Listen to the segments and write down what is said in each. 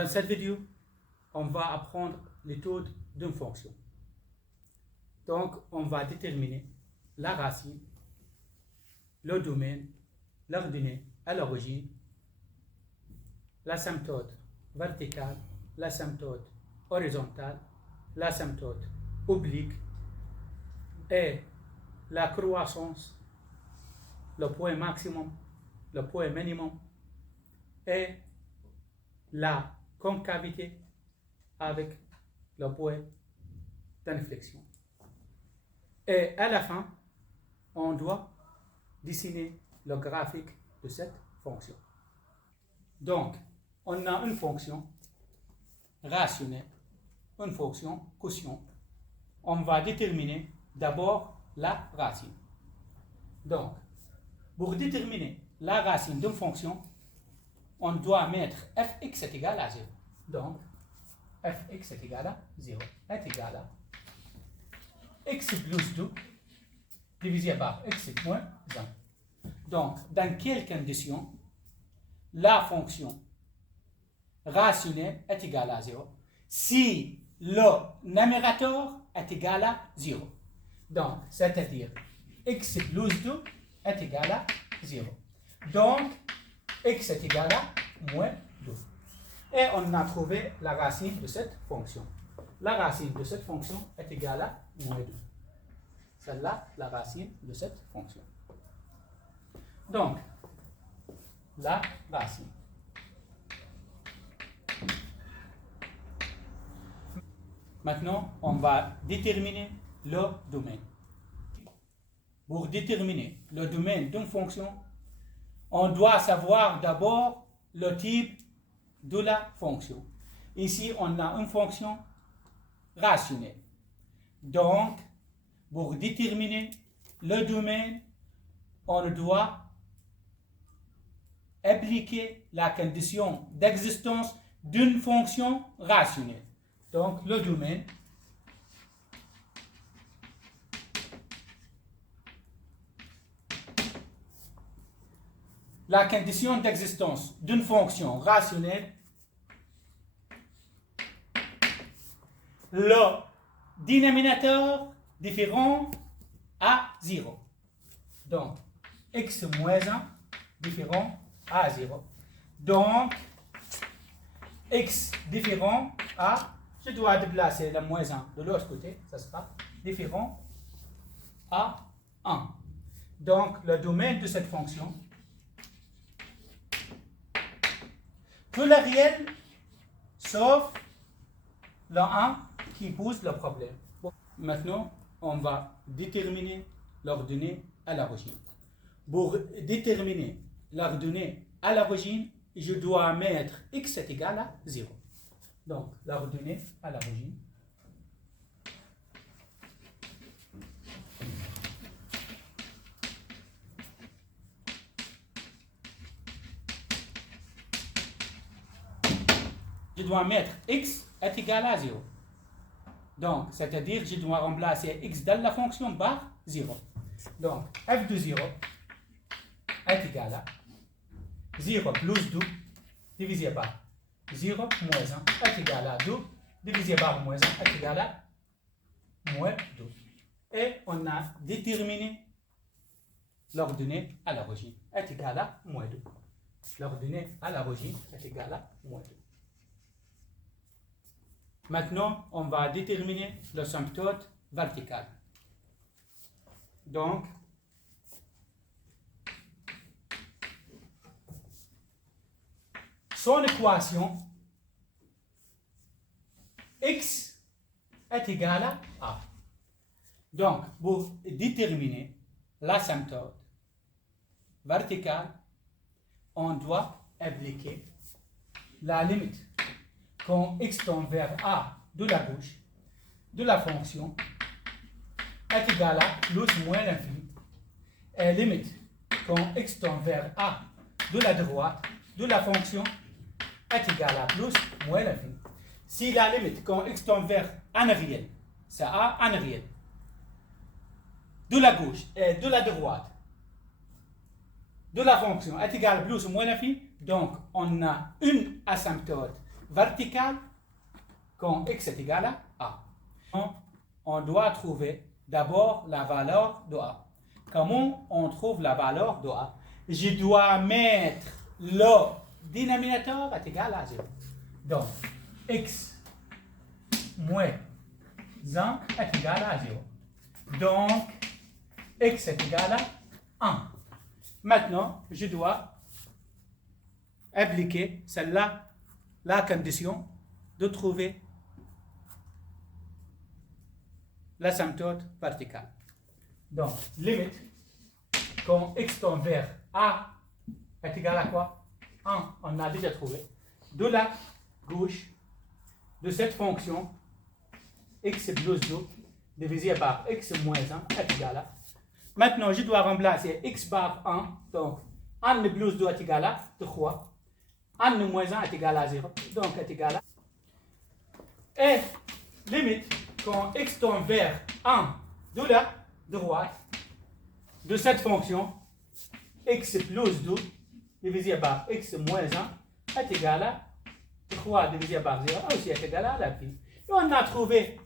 Dans cette vidéo, on va apprendre l'étude d'une fonction. Donc, on va déterminer la racine, le domaine, l'ordonnée à l'origine, l'asymptote verticale, l'asymptote horizontale, l'asymptote oblique et la croissance, le point maximum, le point minimum et la concavité avec le point d'inflexion. Et à la fin, on doit dessiner le graphique de cette fonction. Donc, on a une fonction rationnelle, une fonction quotient. On va déterminer d'abord la racine. Donc, pour déterminer la racine d'une fonction, on doit mettre fx est égal à 0. Donc, fx est égal à 0 est égal à x plus 2 divisé par x moins 1. Donc, dans quelle condition la fonction rationnelle est égale à 0? Si le numérateur est égal à 0. Donc, c'est-à-dire x plus 2 est égal à 0. Donc, x est égal à moins 2. Et on a trouvé la racine de cette fonction. La racine de cette fonction est égale à moins 2. C'est là la racine de cette fonction. Donc, la racine. Maintenant, on va déterminer le domaine. Pour déterminer le domaine d'une fonction, on doit savoir d'abord le type de la fonction. Ici, on a une fonction rationnelle. Donc, pour déterminer le domaine, on doit appliquer la condition d'existence d'une fonction rationnelle. Donc, le domaine la condition d'existence d'une fonction rationnelle, le dénominateur différent à 0. Donc, x moins 1 différent à 0. Donc, x différent à, je dois déplacer le moins 1 de l'autre côté, ça sera différent à 1. Donc, le domaine de cette fonction, tout le réel, sauf le 1 qui pose le problème. Bon. Maintenant, on va déterminer l'ordonnée à l'origine. Pour déterminer l'ordonnée à l'origine, je dois mettre x est égal à 0. Donc, l'ordonnée à l'origine. Je dois mettre x est égal à 0. Donc, c'est-à-dire je dois remplacer x dans la fonction par 0. Donc, f de 0 est égal à 0 plus 2 divisé par 0 moins 1 est égal à 2 divisé par moins 1 est égal à moins 2. Et on a déterminé l'ordonnée à l'origine est égal à moins 2. L'ordonnée à l'origine est égal à moins 2. Maintenant, on va déterminer l'asymptote vertical. Donc, son équation x est égal à a. Donc, pour déterminer l'asymptote vertical, on doit appliquer la limite quand x tend vers a de la gauche de la fonction est égal à plus moins l'infini. Et limite quand x tend vers a de la droite de la fonction est égal à plus moins l'infini. Si la limite quand x tend vers un réel, c'est a un réel, de la gauche et de la droite de la fonction est égale à plus ou moins l'infini, donc on a une asymptote verticale quand x est égal à a. On doit trouver d'abord la valeur de a. Comment on trouve la valeur de a? Je dois mettre le dénominateur est égal à 0. Donc, x moins 1 est égal à 0. Donc, x est égal à 1. Maintenant, je dois appliquer celle-là, la condition de trouver l'asymptote verticale. Donc, limite, quand x tend vers a est égal à quoi? 1, on a déjà trouvé. De la gauche de cette fonction, x plus 2 divisé par x moins 1 est égal à. Maintenant, je dois remplacer x par 1. Donc, 1 plus 2 est égal à 3. 1 moins 1 est égal à 0. Donc, est égal à. Et limite, quand x tend vers 1 de la droite de cette fonction, x plus 2 divisé par x moins 1 est égal à 3 divisé par 0 aussi est égal à l'infini. Et on a trouvé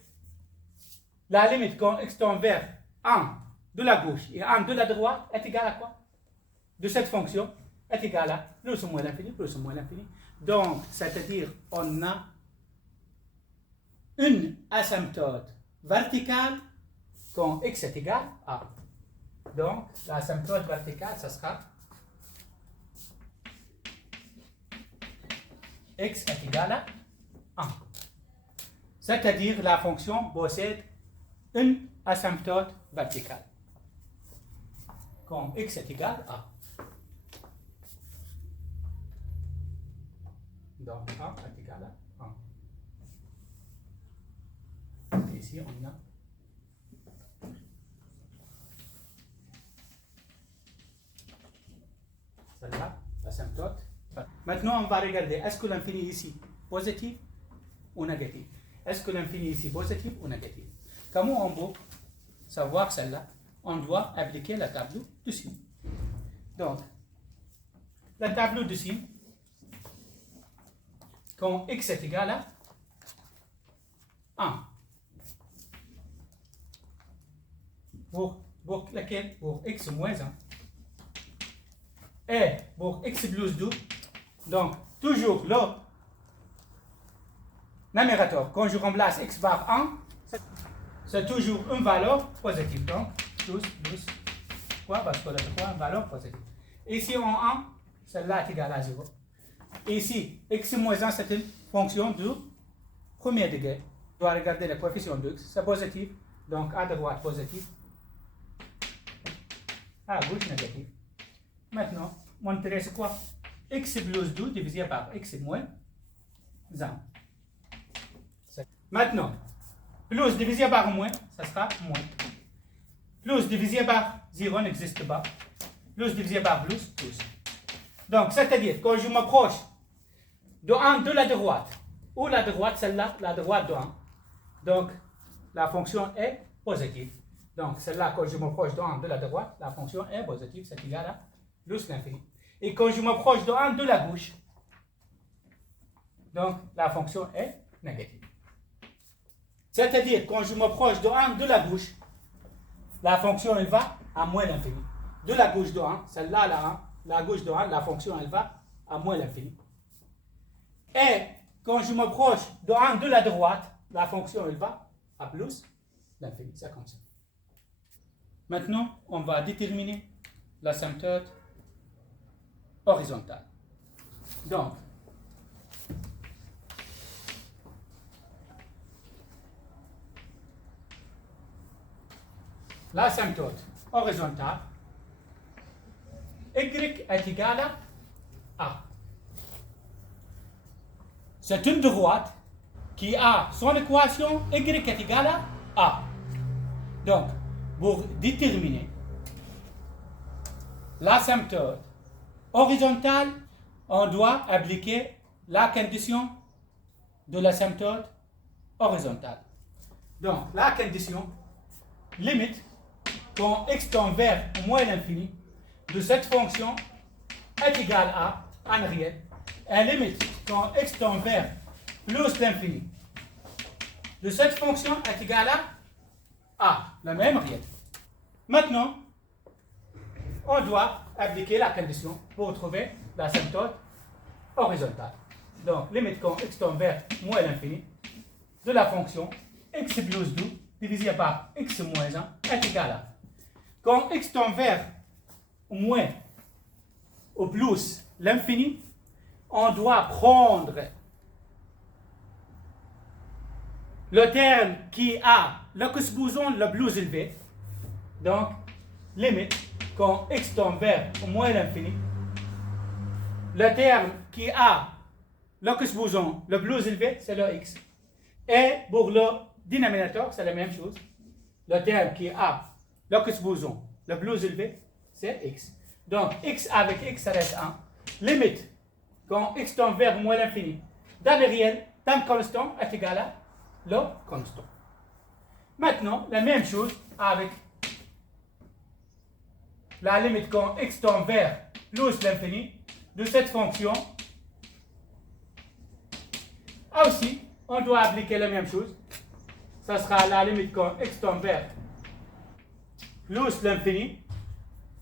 la limite quand x tend vers 1 de la gauche et 1 de la droite est égal à quoi? De cette fonction est égal à plus ou moins l'infini, plus ou moins l'infini. Donc, c'est-à-dire on a une asymptote verticale quand x est égal à a. Donc, l'asymptote verticale, ça sera x est égal à 1. C'est-à-dire la fonction possède une asymptote verticale quand x est égal à. Donc 1 est égal à 1. Ici, on a celle-là, l'asymptote. Maintenant, on va regarder, est-ce que l'infini ici positif ou négatif? Est-ce que l'infini ici positif ou négatif? Comment on peut savoir celle-là? On doit appliquer le tableau de signe. Donc, le tableau de signe, quand x est égal à 1, pour laquelle? Pour x moins 1. Et pour x plus 2, donc toujours le numérateur, quand je remplace x par 1, c'est toujours une valeur positive. Donc, plus quoi? Parce que c'est quoi? Une valeur positive. Ici, en 1, celle-là est égale à 0. Ici, x moins 1, c'est une fonction du premier degré. On doit regarder le coefficient de x, c'est positif. Donc, à droite, positif. À gauche, négatif. Maintenant, montrer c'est quoi? X plus 2 divisé par x moins 1. Maintenant, plus divisé par moins, ça sera moins. Plus divisé par 0 n'existe pas. Plus divisé par plus, plus. Donc, c'est-à-dire, quand je m'approche de 1 de la droite, ou la droite, celle-là, la droite de 1, donc la fonction est positive. Donc, celle-là, quand je m'approche de 1 de la droite, la fonction est positive, c'est égal à plus l'infini. Et quand je m'approche de 1 de la gauche, donc la fonction est négative. C'est-à-dire, quand je m'approche de 1 de la gauche, la fonction elle va à moins l'infini. De la gauche de 1, celle-là, la gauche de 1, la fonction elle va à moins l'infini. Et quand je m'approche de 1 de la droite, la fonction elle va à plus l'infini. C'est comme ça. Maintenant, on va déterminer l'asymptote horizontale. Donc, l'asymptote horizontale, y est égal à A. C'est une droite qui a son équation y est égal à A. Donc, pour déterminer l'asymptote horizontale, on doit appliquer la condition de l'asymptote horizontale. Donc, la condition limite quand x tend vers moins l'infini de cette fonction est égal à en réel. Et limite quand x tend vers plus l'infini de cette fonction est égal à A, la même réelle. Maintenant, on doit appliquer la condition pour trouver l'asymptote horizontale. Donc, limite quand x tend vers moins l'infini de la fonction x plus 2 divisé par x moins 1 est égal à. Quand x tend vers moins ou plus l'infini, on doit prendre le terme qui a le boson le plus élevé. Donc, limite quand x tend vers moins l'infini, le terme qui a le boson le plus élevé, c'est le x. Et pour le dénominateur, c'est la même chose. Le terme qui a le boson le plus élevé, c'est x. Donc, x avec x, ça reste 1. Limite, quand x tend vers moins l'infini, dans le réel, temps constant est égal à le constant. Maintenant, la même chose avec la limite quand x tend vers plus l'infini de cette fonction. Aussi, on doit appliquer la même chose. Ça sera la limite quand x tend vers plus l'infini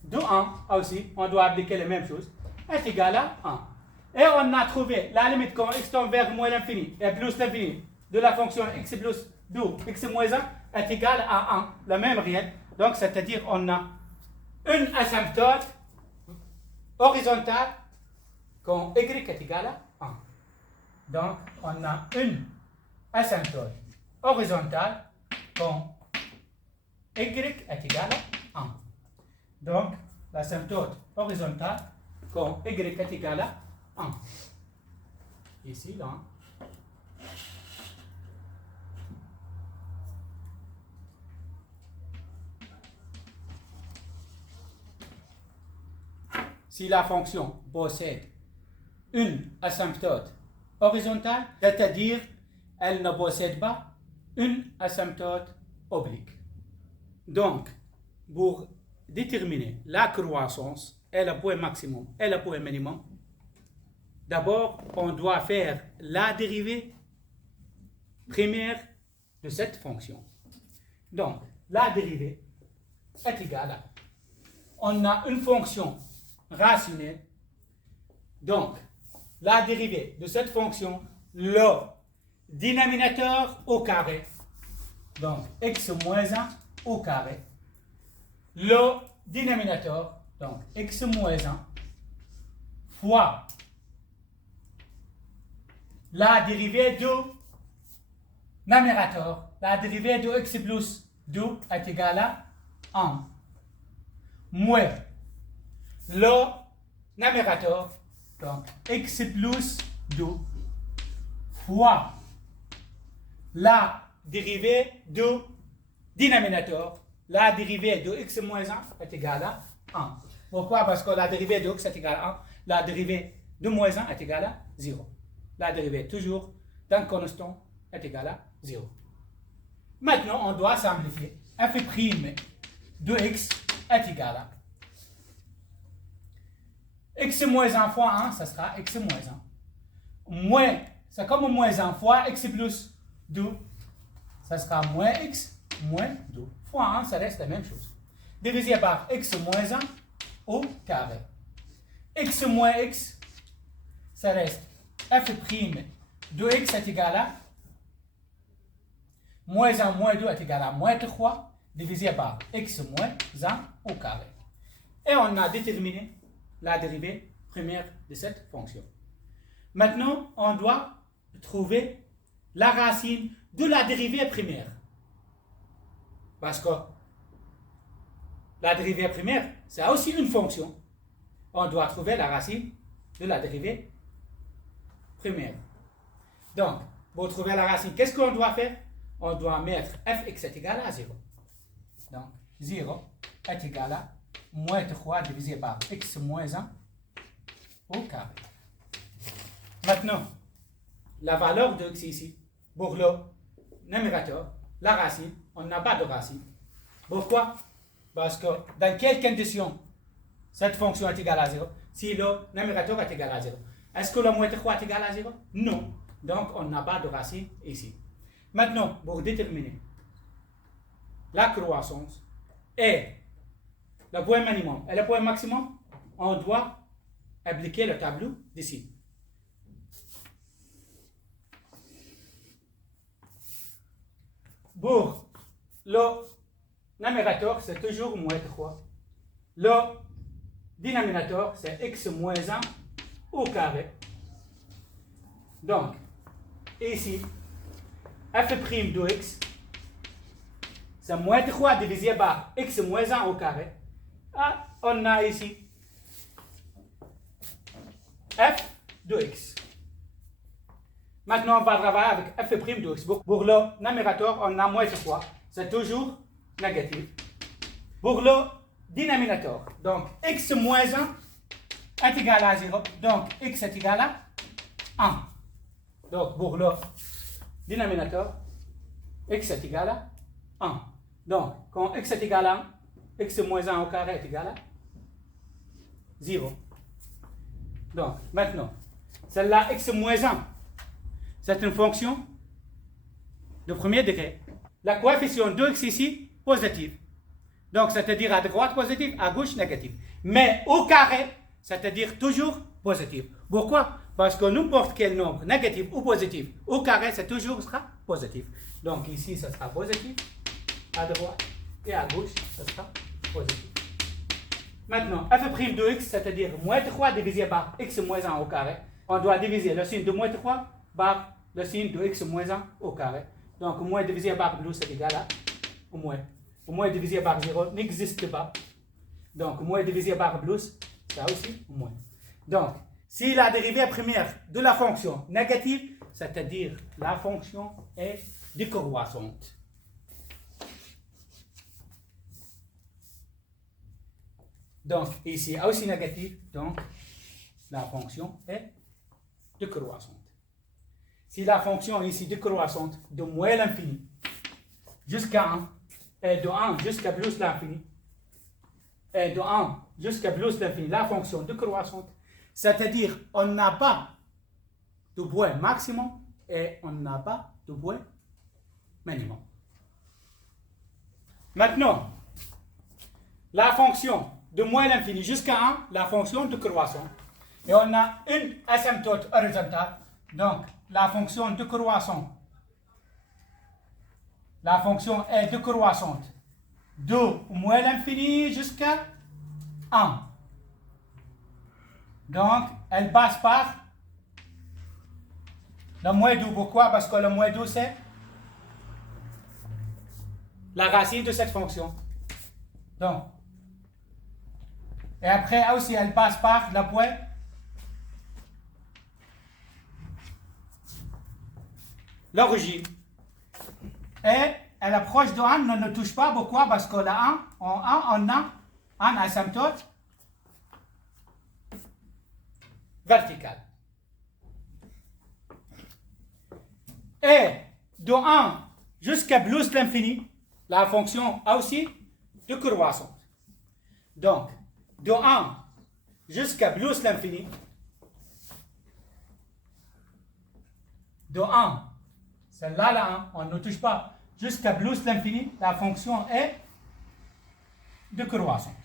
de 1 aussi, on doit appliquer la même chose, est égal à 1. Et on a trouvé la limite quand x tend vers moins l'infini et plus l'infini de la fonction x plus 2, x moins 1 est égal à 1, la même réelle. Donc, c'est-à-dire on a une asymptote horizontale quand y est égal à 1. Donc, on a une asymptote horizontale quand y est égal à 1. Donc, l'asymptote horizontale quand y est égal à 1. Ici, là. Si la fonction possède une asymptote horizontale, c'est-à-dire elle ne possède pas une asymptote oblique. Donc, pour déterminer la croissance et le point maximum et le point minimum, d'abord, on doit faire la dérivée primaire de cette fonction. Donc, la dérivée est égale à, on a une fonction rationnelle, donc la dérivée de cette fonction, le dénominateur au carré, donc x moins 1 au carré, le dénominateur, donc x moins 1 fois la dérivée du numérateur, la dérivée de x plus 2 est égale à 1, moins le numérateur, donc x plus 2 fois la dérivée du dénominateur, la dérivée de x moins 1 est égale à 1. Pourquoi? Parce que la dérivée de x est égale à 1, la dérivée de moins 1 est égale à 0. La dérivée toujours d'un constant est égale à 0. Maintenant, on doit simplifier. f' de x est égal à x moins 1 fois 1, ça sera x moins 1. Moins, c'est comme moins 1 fois x plus 2, ça sera moins x moins 2. Fois 1, ça reste la même chose. Divisé par x moins 1 au carré. X moins x, ça reste f' de x est égal à moins 1 moins 2 est égal à moins 3 divisé par x moins 1 au carré. Et on a déterminé la dérivée primaire de cette fonction. Maintenant, on doit trouver la racine de la dérivée primaire. Parce que la dérivée primaire, c'est aussi une fonction. On doit trouver la racine de la dérivée primaire. Donc, pour trouver la racine, qu'est-ce qu'on doit faire? On doit mettre fx est égal à 0. Donc, 0 est égal à moins 3 divisé par x moins 1 au carré. Maintenant, la valeur de x ici, pour le numérateur, la racine, on n'a pas de racine. Pourquoi? Parce que dans quelle condition cette fonction est égale à 0? Si le numérateur est égal à 0. Est-ce que le moins 3 est égal à 0? Non. Donc, on n'a pas de racine ici. Maintenant, pour déterminer la croissance et le point minimum et le point maximum, on doit appliquer le tableau d'ici. Pour le numérateur, c'est toujours moins 3. Le dénominateur, c'est x moins 1 au carré. Donc, ici, f' de x, c'est moins 3 divisé par x moins 1 au carré. Ah, on a ici f de x. Maintenant, on va travailler avec f' de x. Pour le numérateur, on a moins 3. C'est toujours négatif. Pour le dénominateur, donc x moins 1 est égal à 0. Donc, x est égal à 1. Donc, pour le dénominateur, x est égal à 1. Donc, quand x est égal à 1, x moins 1 au carré est égal à 0. Donc, maintenant, celle-là, x moins 1, c'est une fonction de premier degré. La coefficient de x ici, positive. Donc, c'est-à-dire à droite positive, à gauche négative. Mais au carré, c'est-à-dire toujours positive. Pourquoi? Parce que n'importe quel nombre, négatif ou positif, au carré, c'est toujours sera positif. Donc, ici, ça sera positif, à droite, et à gauche, ça sera positif. Maintenant, f' de x, c'est-à-dire moins 3 divisé par x moins 1 au carré. On doit diviser le signe de moins 3 par le signe de x moins 1 au carré. Donc, moins divisé par plus, c'est égal à moins. Moins divisé par 0 n'existe pas. Donc, moins divisé par plus, ça aussi, moins. Donc, si la dérivée première de la fonction négative, c'est-à-dire la fonction est décroissante. Donc, ici aussi négatif, donc la fonction est décroissante. Si la fonction ici décroissante de moins l'infini jusqu'à 1, et de 1 jusqu'à plus l'infini, et de 1 jusqu'à plus l'infini, la fonction décroissante, c'est-à-dire on n'a pas de point maximum et on n'a pas de point minimum. Maintenant, la fonction de moins l'infini jusqu'à 1, la fonction décroissante. Et on a une asymptote horizontale, donc la fonction décroissante. La fonction est décroissante de moins l'infini jusqu'à 1. Donc, elle passe par le moins 2. Pourquoi? Parce que le moins 2, c'est la racine de cette fonction. Donc, et après aussi, elle passe par le point l'origine. Et elle approche de 1, on ne touche pas. Pourquoi? Parce que là, on a un asymptote vertical. Et de 1 jusqu'à plus l'infini, la fonction a aussi décroissante. Donc, de 1 jusqu'à plus l'infini, de 1, celle-là, là, on ne touche pas, jusqu'à plus l'infini, la fonction est décroissante.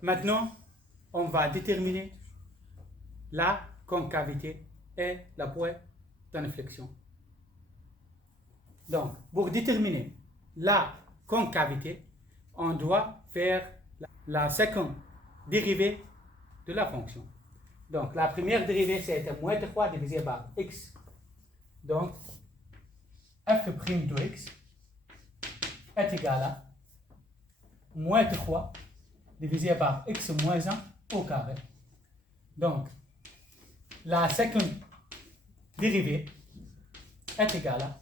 Maintenant, on va déterminer la concavité et le point d'inflexion. Donc, pour déterminer la concavité, on doit faire la seconde dérivée de la fonction. Donc, la première dérivée, c'est moins 3 divisé par x. Donc, f' de x est égal à moins 3 divisé par x moins 1 au carré. Donc, la seconde dérivée est égale à,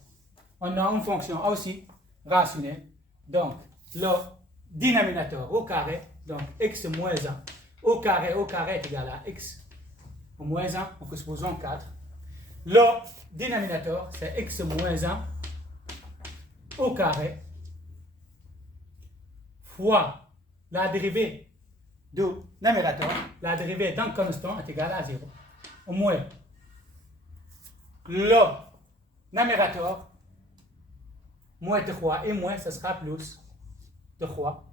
on a une fonction aussi rationnelle, donc le dénominateur au carré, donc x moins 1 au carré est égal à x moins 1, donc supposons 4. Le dénominateur, c'est x moins 1 au carré fois la dérivée du numérateur, la dérivée d'un constant est égale à 0. moins le numérateur, moins 3 et moins, ce sera plus 3,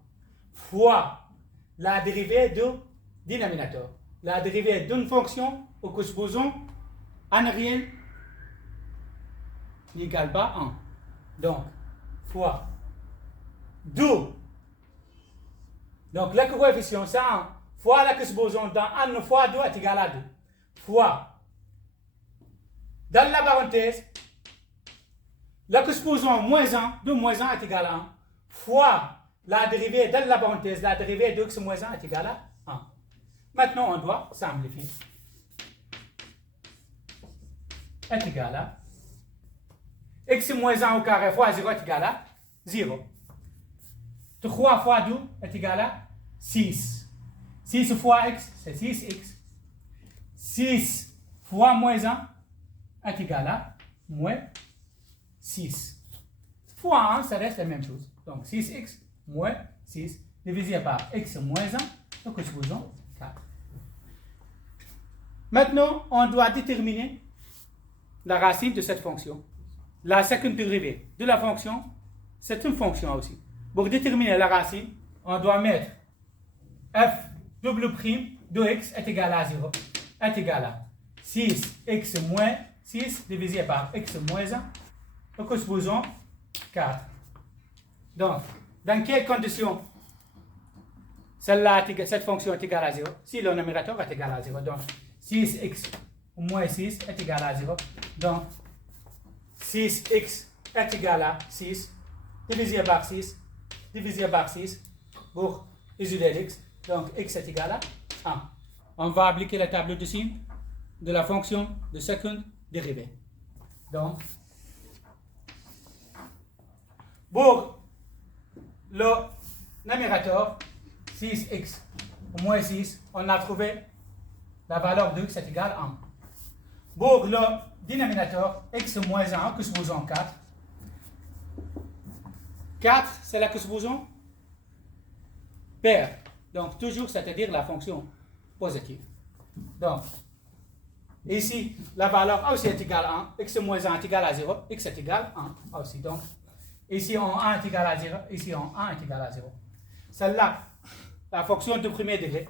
fois la dérivée du dénominateur. La dérivée d'une fonction que supposons en réel n'égale pas 1. Donc, fois 2. Donc, le coefficient, c'est 1 fois la que supposons dans 1 fois 2 est égal à 2. Fois, dans la parenthèse, la que supposons moins 1, 2 moins 1 est égal à 1, fois la dérivée dans la parenthèse, la dérivée de x moins 1 est égal à 1. Maintenant, on doit simplifier. Est égal à x moins 1 au carré fois 0 est égal à 0. 3 fois 2 est égal à 6. 6 fois x, c'est 6x. 6 fois moins 1 est égal à moins 6. Fois 1, ça reste la même chose. Donc 6x moins 6 divisé par x moins 1, donc supposons 4. Maintenant, on doit déterminer la racine de cette fonction. La seconde dérivée de la fonction, c'est une fonction aussi. Pour déterminer la racine, on doit mettre f double prime de x est égal à 0, est égal à 6x moins 6 divisé par x moins 1, donc supposons 4. Donc, dans quelles conditions cette fonction est égale à 0? Si le numérateur est égal à 0, donc 6x moins 6 est égal à 0. Donc, 6x est égal à 6 divisé par 6 pour résoudre x. Donc, x est égal à 1. On va appliquer le tableau de signes de la fonction de seconde dérivée. Donc, pour le numérateur 6x moins 6, on a trouvé la valeur de x est égale à 1. Pour le dénominateur x moins 1, que supposons 4. 4, c'est là que supposons paire. Donc, toujours, c'est-à-dire la fonction positive. Donc, ici, la valeur aussi est égale à 1. X moins 1 est égal à 0. X est égal à 1 aussi. Donc, ici, en 1 est égal à 0. Ici, en 1 est égal à 0. Celle-là, la fonction de premier degré.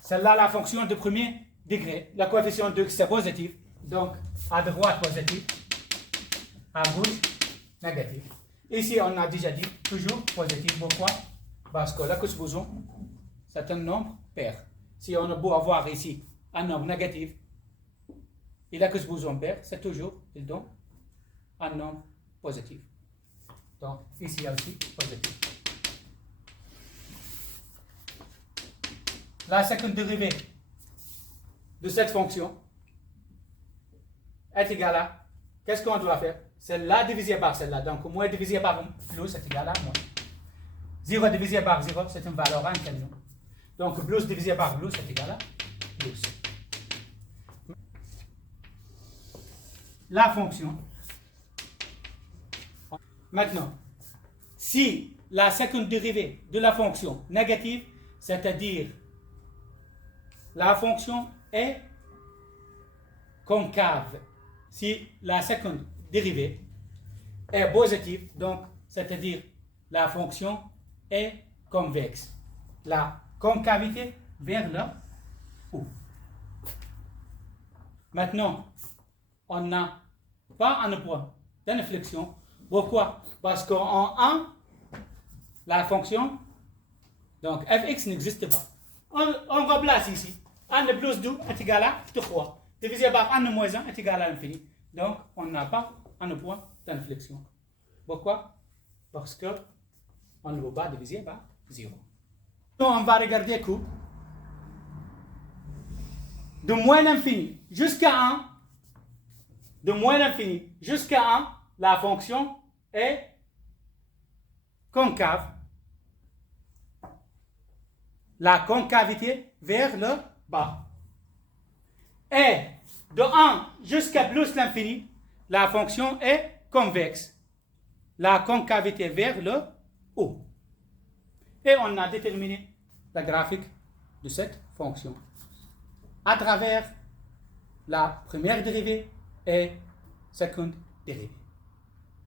Celle-là, la fonction de premier degré. La coefficient de x est positif. Donc, à droite, positif. À gauche, négatif. Ici, on a déjà dit, toujours positif. Pourquoi? Parce que là, que supposons, c'est un nombre pair. Si on a beau avoir ici un nombre négatif, et là, que supposons pair, c'est toujours, il donne un nombre positif. Donc, ici aussi, positif. La seconde dérivée de cette fonction est égale à, qu'est-ce qu'on doit faire? Celle-là divisée par celle-là. Donc, moins divisé par plus est égal à moins. 0 divisé par 0, c'est une valeur inconnue. Donc, plus divisé par plus est égal à plus. La fonction. Maintenant, si la seconde dérivée de la fonction négative, c'est-à-dire la fonction est concave, si la seconde dérivée est positive, donc c'est-à-dire la fonction est convexe. La concavité vers le haut. Maintenant, on n'a pas un point d'inflexion. Pourquoi? Parce qu'en 1, la fonction, donc fx n'existe pas. On remplace ici. 1 plus 2 est égal à 3. Divisé par 1 moins 1 est égal à l'infini. Donc, on n'a pas un point d'inflexion. Pourquoi? Parce que on ne peut pas diviser par 0. Donc, on va regarder que de moins l'infini jusqu'à 1, de moins l'infini jusqu'à 1, la fonction est concave. La concavité vers le bas. Et de 1 jusqu'à plus l'infini, la fonction est convexe. La concavité vers le haut. Et on a déterminé la graphique de cette fonction. à travers la première dérivée et seconde dérivée.